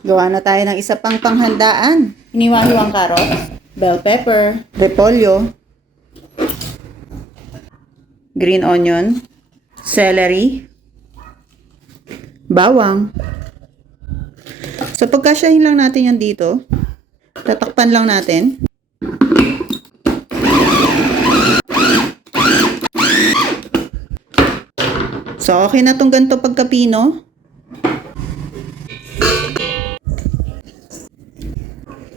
Gawa na tayo ng isa pang panghandaan. Hiniwa-hiwang carrots, bell pepper, repolyo, green onion, celery, bawang. So pagkasyahin lang natin yan dito, tatakpan lang natin. So okay na tong ganito pagkapino.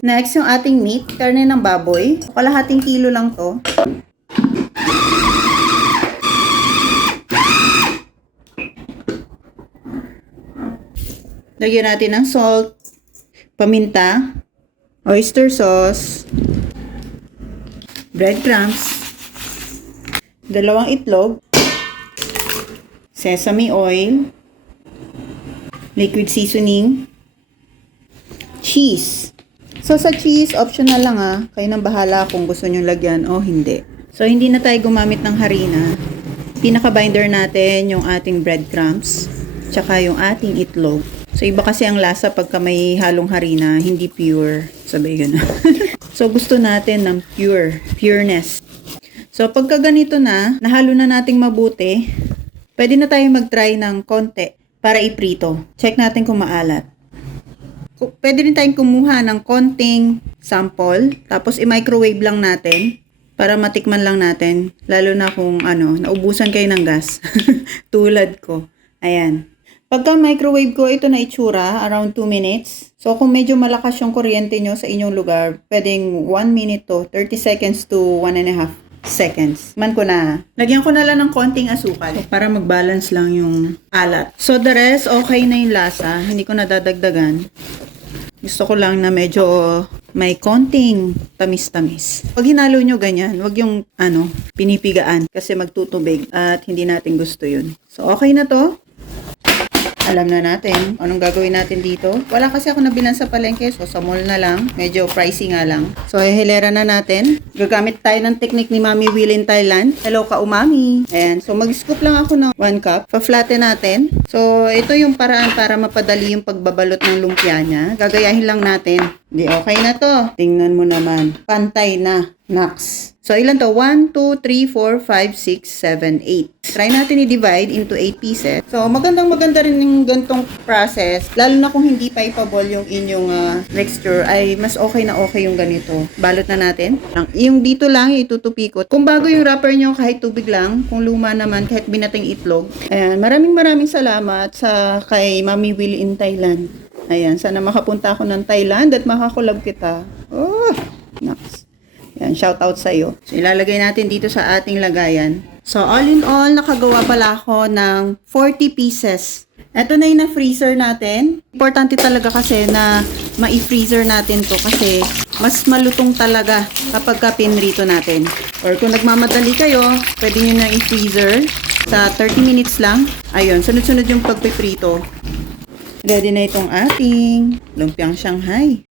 Next, yung ating meat, karne ng baboy. Kalahating kilo lang to. Lagyan natin ng salt, paminta, oyster sauce, breadcrumbs, 2 itlog, sesame oil, liquid seasoning, cheese. So, sa cheese, optional lang kayo nang bahala kung gusto nyo lagyan o hindi. So, hindi na tayo gumamit ng harina. Pinaka-binder natin yung ating breadcrumbs, tsaka yung ating itlog. So, iba kasi ang lasa pagka may halong harina, hindi pure. Sabi gano'n. So, gusto natin ng pureness. So, pagka ganito na, nahalo na nating mabuti, pwede na tayo mag-try ng konti para iprito. Check natin kung maalat. Pwede rin tayong kumuha ng konting sample, tapos i-microwave lang natin para matikman lang natin, lalo na kung naubusan kayo ng gas. Tulad ko. Ayan. Pagka microwave ko, ito na itsura, around 2 minutes. So, kung medyo malakas yung kuryente nyo sa inyong lugar, pwedeng 1 minute to 30 seconds to 1.5 seconds. Man ko na. Lagyan ko na lang ng konting asukal para mag-balance lang yung alat. So, the rest, okay na yung lasa. Hindi ko nadadagdagan. Gusto ko lang na medyo may konting tamis-tamis. Pag hinalo nyo ganyan, wag yung pinipigaan kasi magtutubig at hindi natin gusto yun. So, okay na to. Alam na natin anong gagawin natin dito. Wala kasi ako nabilan sa palengke, so sa mall na lang. Medyo pricey nga lang. So, hilera na natin. Gagamit tayo ng technique ni Mami Will in Thailand. Hello ka, umami. Ayan. So, mag-scoop lang ako ng 1 cup. Pa-flatten natin. So, ito yung paraan para mapadali yung pagbabalot ng lumpia niya. Gagayahin lang natin. Di okay na to. Tingnan mo naman. Pantay na. Naks. So, ilan to? 1, 2, 3, 4, 5, 6, 7, 8. Try natin i-divide into 8 pieces. So, maganda rin yung gantong process. Lalo na kung hindi paipable yung inyong mixture, ay mas okay na okay yung ganito. Balot na natin. Yung dito lang, itutupikot. Kung bago yung wrapper nyo, kahit tubig lang. Kung luma naman, kahit binating itlog. Ayan, maraming salamat sa kay Mami Will in Thailand. Ayan, sana makapunta ako ng Thailand at makakulab kita. Oh, naks. Yan, shout out sa iyo. So, ilalagay natin dito sa ating lagayan. So, all in all, nakagawa pala ako ng 40 pieces. Ito na yung na-freezer natin. Importante talaga kasi na ma-freezer natin to kasi mas malutong talaga kapag pinrito natin. Or kung nagmamadali kayo, pwede nyo na i-freezer sa 30 minutes lang. Ayun, sunod-sunod yung pagpiprito. Ready na itong ating lumpiang Shanghai.